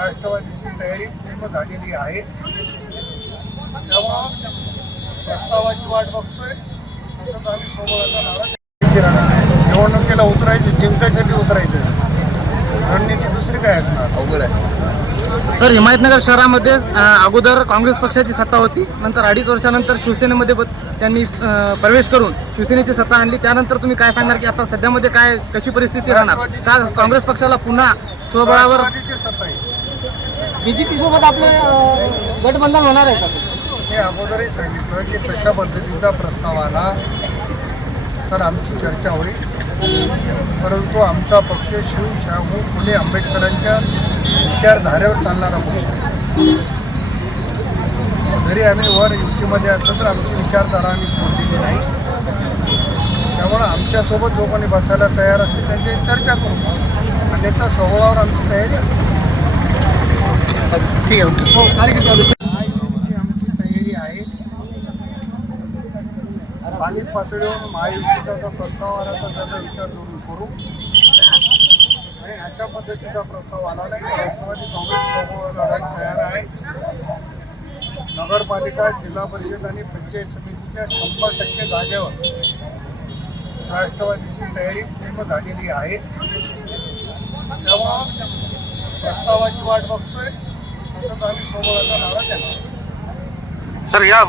राष्ट्रवादीची तयारी पूर्ण झालेली आहे. त्यामुळं प्रस्तावाची वाट बघतोय. तसंच आम्ही सोबळाचा नारा राहणार आहे. निवडणुकीला उतरायचे जिंकायसाठी उतरायचं. रणनीती दुसरी काय असणार? अवघड आहे. सर हिमायतनगर शहरामध्ये अगोदर काँग्रेस पक्षाची सत्ता होती. नंतर अडीच वर्षानंतर शिवसेनेमध्ये त्यांनी प्रवेश करून शिवसेनेची सत्ता आणली. त्यानंतर तुम्ही काय सांगणार की आता सध्यामध्ये काय कशी परिस्थिती राहणार? का काँग्रेस पक्षाला पुन्हा स्वबळावर राष्ट्रवादीची सत्ता आहे. बीजेपी सोबत आपलं अं, गठबंधन होणार आहे कसं मी अगोदरही सांगितलं की तशा पद्धतीचा प्रस्ताव आला तर आमची चर्चा होईल. परंतु आमचा पक्ष शिवशाहू फुले आंबेडकरांच्या विचारधारेवर चालणारा पक्ष आहे. जरी आम्ही वर युतीमध्ये असलो तर आमची विचारधारा आम्ही सोडलेली नाही. त्यामुळं आमच्यासोबत जो कोणी बसायला तयार असेल त्यांची चर्चा करू. अन्यथा सोहळावर आमची तयारी आहे. हो आमची तयारी आहे. स्थानिक पातळीवर महायुतीचा जो प्रस्ताव आला तर त्याचा विचार जरूर करू. आणि अशा पद्धतीचा प्रस्ताव आला नाही. तर राष्ट्रवादी काँग्रेस समोर लढायला तयार आहे. नगरपालिका जिल्हा परिषद आणि पंचायत समितीच्या शंभर टक्के जागेवर राष्ट्रवादीची तयारी पूर्ण झालेली आहे. तेव्हा प्रस्तावाची वाट बघतोय तसंच आम्ही सोबळाचा नारा देणार सर या